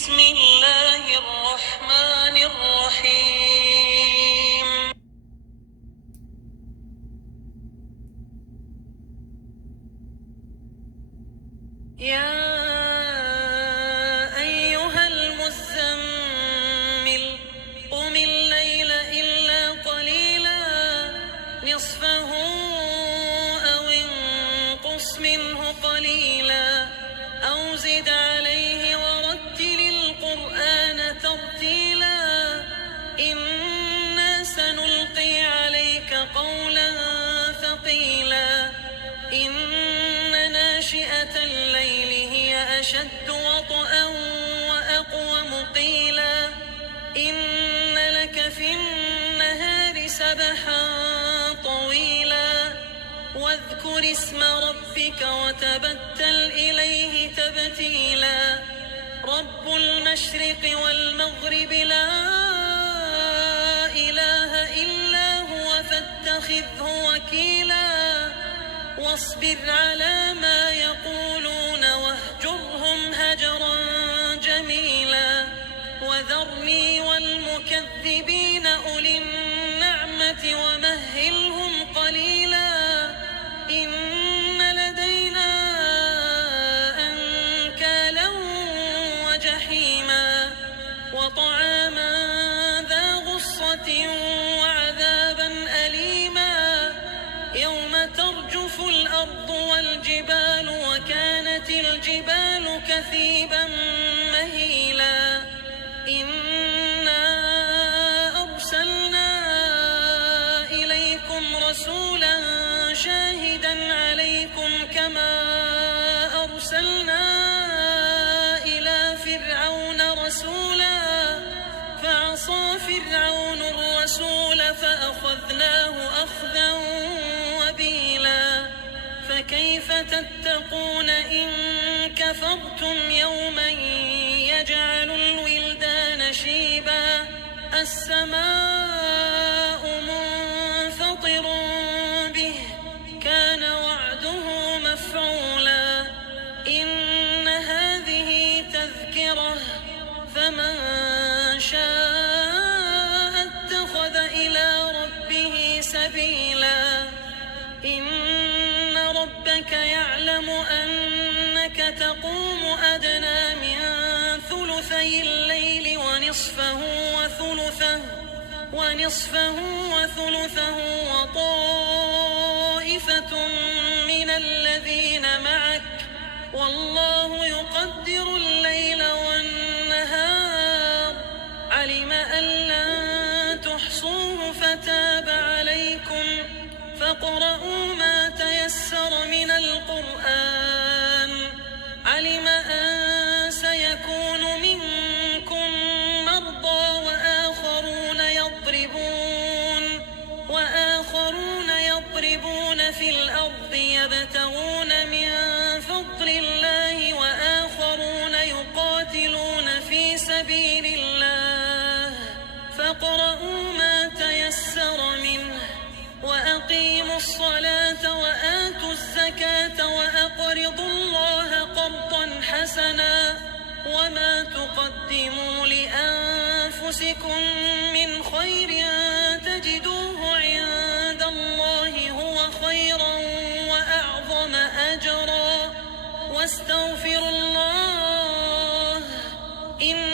بسم الله الرحمن الرحيم. يا أيها المزمل قم الليل إلا قليلا نصفه أو انقص منه قليلا أو زد عليه ورتل القرآن ترتيلا إنا سنلقي عليك قولا ثقيلا إن ناشئة الليل هي أشد وطئا وأقوم قيلا إن لك في النهار سبحا طويلا واذكر اسم ربك وتبتل إليه تبتيلا رب المشرق والمغرب لا إله إلا هو فاتخذه وكيلا واصبر على ما يقولون واهجرهم هجرا جميلا وذرني والمكذبين أولي النعمة ومهلهم قليلا إن لدينا أنكالا وجحيما وطعاما ذا غصة وعذابا أليما يوم ترجف الأرض والجبال وكانت الجبال كثيبا مهيلا إنا أرسلنا إليكم رسولا شاهدا عليكم كما أرسلنا إلى فرعون رسولا فعصى فرعون الرسول فأخذناه أخذا وبيلا فكيف تتقون إن كفرتم يوما يجعل الولدان شيبا السماء منفطر به كان وعده مفعولا إن هذه تذكرة فمن شاء اتخذ إلى ربه سبيلا إن ربك يعلم أنك تقوم أدنى من ثلثي الليل ونصفه وثلثه وطائفة من الذين معك والله يقدر الليل والنهار علم أن لن تحصوه فتاب عليكم فاقرؤوا ما تيسر من القرآن علم أن سيكون منكم مرضى وآخرون يضربون في الأرض يبتغون من فضل الله وآخرون يقاتلون في سبيل الله فاقرؤوا ما تيسر منه وأقيموا الصلاة وآتوا الزكاة وأقرضوا الله قرضا حسنا وما تقدموا لأنفسكم من خير تجدوه عند الله هو خيرا وأعظم أجرا واستغفروا الله إن